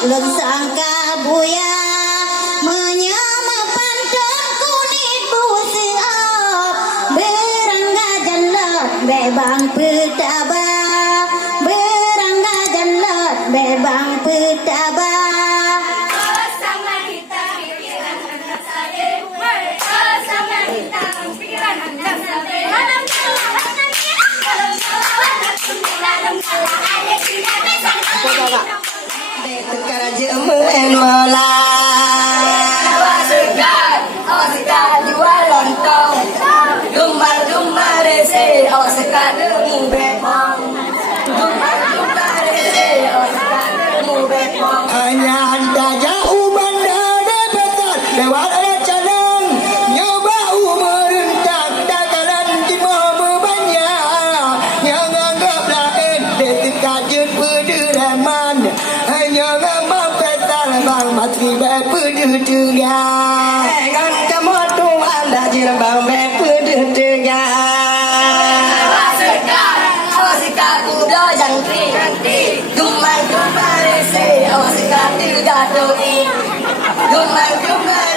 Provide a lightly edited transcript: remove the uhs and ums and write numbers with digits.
lem sangka buya menyama pantang kulit busiap berangga jalan bebang petaba berangga jalan bebang petaba. Sekarang jemen melay Oscar jual lontong Gemar-gemar rese Oscar demu bepong Gemar-gemar rese Oscar demu bepong Hanya anda jauh bandara besar lewat canang nyoba merentang dagalan timur berbanyak yang anggap lain detik kajut pederaman hanya memang petal bang mati berpedu juga Ngan kamu tu anda jirbang bepedu juga Oscar kuda jangkri Gemar-gemar rese Oscar tiga doi Gemar-gemar